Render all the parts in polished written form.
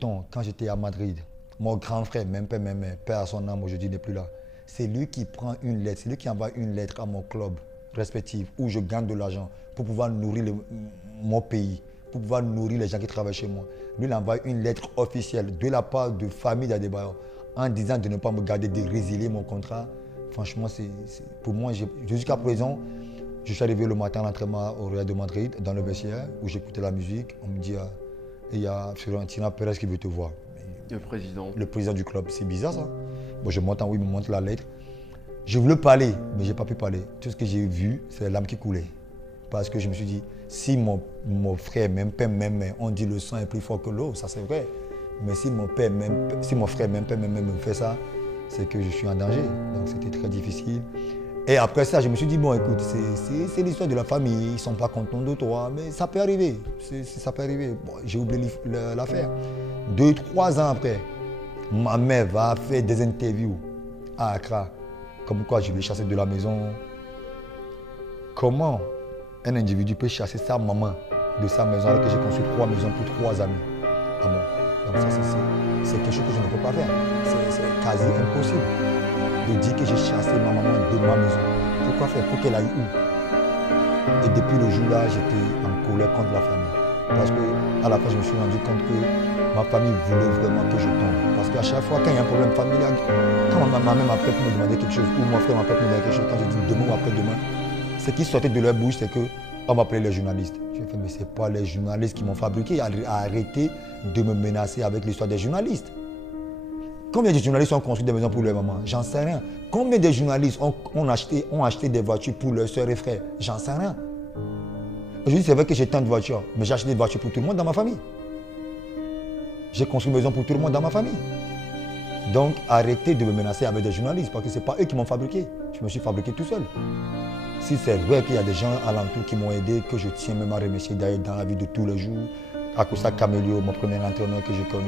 Quand j'étais à Madrid, mon grand frère, même père, même mère, père à son âme, aujourd'hui n'est plus là. C'est lui qui prend une lettre, c'est lui qui envoie une lettre à mon club respectif où je gagne de l'argent pour pouvoir nourrir mon pays, pour pouvoir nourrir les gens qui travaillent chez moi. Lui, il envoie une lettre officielle de la part de famille d'Adebayor en disant de ne pas me garder, de résilier mon contrat. Franchement, pour moi, jusqu'à présent, je suis arrivé le matin à l'entraînement au Real de Madrid, dans le vestiaire, où j'écoutais la musique. On me dit, il y a Florentino Pérez qui veut te voir. Le président. Le président du club, c'est bizarre ça. Bon, je monte en haut, il me montre la lettre. Je voulais parler, mais je n'ai pas pu parler. Tout ce que j'ai vu, c'est l'âme qui coulait. Parce que je me suis dit, si mon frère, même père, même mère, on dit le sang est plus fort que l'eau, ça c'est vrai. Mais si mon frère, même père, même mère me fait ça, c'est que je suis en danger. Donc c'était très difficile. Et après ça, je me suis dit, bon écoute, c'est l'histoire de la famille, ils ne sont pas contents de toi, mais ça peut arriver. Ça peut arriver. Bon, j'ai oublié l'affaire. 2-3 ans après, ma mère va faire des interviews à Accra, comme quoi je l'ai chassé de la maison. Comment un individu peut chasser sa maman de sa maison alors que j'ai construit 3 maisons pour 3 amis à moi. Donc ça, c'est quelque chose que je ne peux pas faire. C'est quasi impossible de dire que j'ai chassé ma maman de ma maison. Pourquoi faire? Pour qu'elle aille où? Et depuis le jour-là, j'étais en colère contre la famille. Parce qu'à la fin, je me suis rendu compte que ma famille voulait vraiment que je tombe. Parce qu'à chaque fois, quand il y a un problème familial, quand ma mère m'appelle pour me demander quelque chose, ou mon frère m'appelle pour me demander quelque chose, quand je dis demain ou après-demain, ce qui sortait de leur bouche, c'est qu'on m'appelait les journalistes. J'ai fait, mais ce n'est pas les journalistes qui m'ont fabriqué. Arrêtez de me menacer avec l'histoire des journalistes. Combien de journalistes ont construit des maisons pour leur maman? J'en sais rien. Combien de journalistes ont acheté des voitures pour leurs soeurs et frères? J'en sais rien. Aujourd'hui, c'est vrai que j'ai tant de voitures, mais j'ai acheté des voitures pour tout le monde dans ma famille. J'ai construit une maison pour tout le monde dans ma famille. Donc, arrêtez de me menacer avec des journalistes, parce que ce n'est pas eux qui m'ont fabriqué. Je me suis fabriqué tout seul. Si c'est vrai qu'il y a des gens alentour qui m'ont aidé, que je tiens même à remercier d'ailleurs dans la vie de tous les jours, Akousa Camelio, mon premier entraîneur que j'ai connu.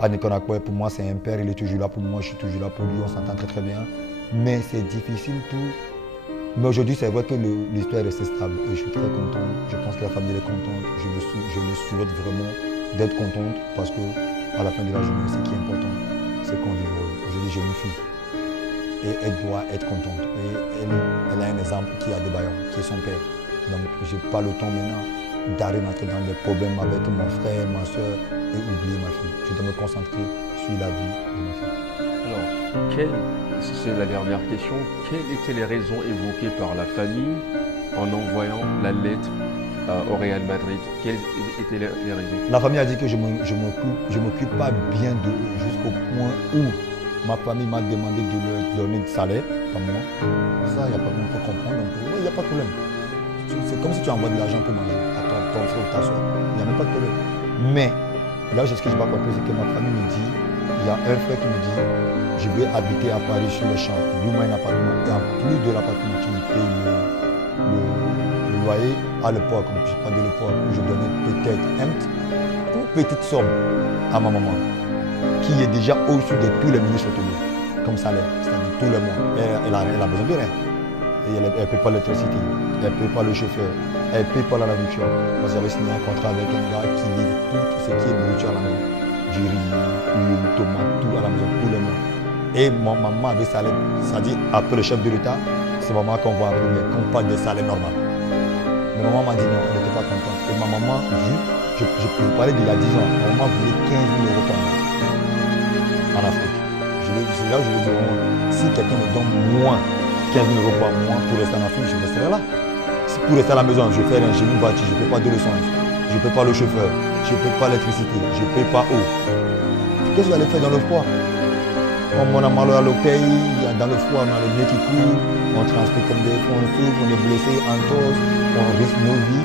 Andy Konakwe, pour moi c'est un père, il est toujours là pour moi, je suis toujours là pour lui, on s'entend très très bien. Mais c'est difficile tout. Mais aujourd'hui c'est vrai que l'histoire est restée stable et je suis très content. Je pense que la famille est contente. Je me souhaite vraiment d'être contente parce qu'à la fin de la journée, ce qui est important, c'est qu'on vit heureux. Aujourd'hui j'ai une fille et elle doit être contente. Et elle a un exemple qui est Adebayor, qui est son père. Donc je n'ai pas le temps maintenant d'entrer dans des problèmes avec mon frère, ma soeur et oublier ma fille. Je dois me concentrer sur la vie de ma fille. Alors, c'est la dernière question, quelles étaient les raisons évoquées par la famille en envoyant la lettre au Real Madrid? Quelles étaient les raisons? La famille a dit que je m'occupe pas bien d'eux jusqu'au point où ma famille m'a demandé de leur donner du salaire par mois. Ça, il n'y a pas de problème, on peut comprendre. Il n'y a pas de problème. C'est comme si tu envoies de l'argent pour manger à ton frère ou ta soeur. Il n'y a même pas de problème. Mais là, ce que je n'ai pas compris, c'est que ma famille me dit, il y a un frère qui me dit, je vais habiter à Paris sur le champ, loue-moi un appartement. Et en plus de l'appartement, tu me payes le loyer à l'époque, je ne sais pas de l'époque, où je donnais peut-être une petite somme à ma maman, qui est déjà au-dessus de tous les ministres autour, comme salaire, c'est-à-dire tous les mois. Elle a besoin de rien. Et elle ne paye pas l'électricité, elle ne paye pas le chauffeur, elle ne paye pas la nourriture. Parce que j'avais signé un contrat avec un gars qui livre tout ce qui est nourriture à la maison. Du riz, huile, tomate, tout à la maison, tous les mois. Et ma maman avait salaire, c'est-à-dire après le chef de l'État, c'est maman qu'on voit en premier, qu'on parle des salaires normaux. Mais maman m'a dit non, elle n'était pas contente. Et ma maman, je peux parler d'il y a 10 ans, ma maman voulait 15 000 euros par mois en Afrique. C'est là où je lui ai dit, si quelqu'un me donne moins 15 000 euros par mois pour rester en Afrique, je resterai là. Si pour rester à la maison, je fais j'ai une voiture, je ne paie pas de l'essence, je ne paie pas le chauffeur, je ne paie pas l'électricité, je ne paie pas eau. Qu'est-ce que vous allez faire dans le froid? On a mal à l'orteil, dans le froid, on a le nez qui coule, on transpire comme des on souffre, on est blessé, on tose, on risque nos vies.